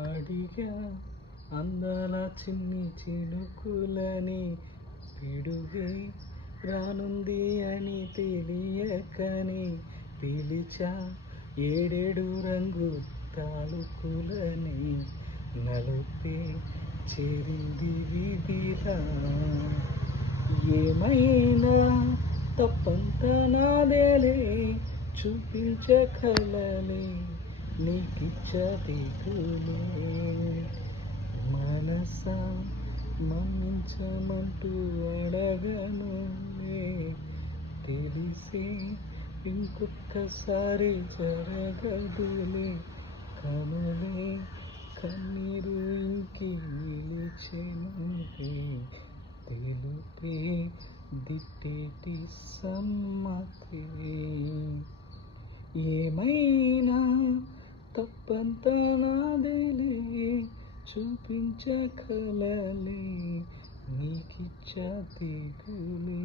అడిగా అందాల చిన్ని చినుకులని పిడుగే రానుంది అని తెలియకని పిలిచా ఏడేడు రంగు తాలుకులని నలుపే చేరింది విధిలా ఏమైనా తప్పంత నాదేలే చూపించగలనే నీకిచ్చదిగులే మనసా మన్నించమంటూ అడగనులే తెలిసే ఇంకొక్కసారి జరగదులే కనులే కన్నీరు ఇంకి నిలిచెనులే తెలుపే దిట్టేటి సమ్మతి ఏమైనా తప్పంత నాదేలే చూపించగలలే నీకిచ్చ దిగులే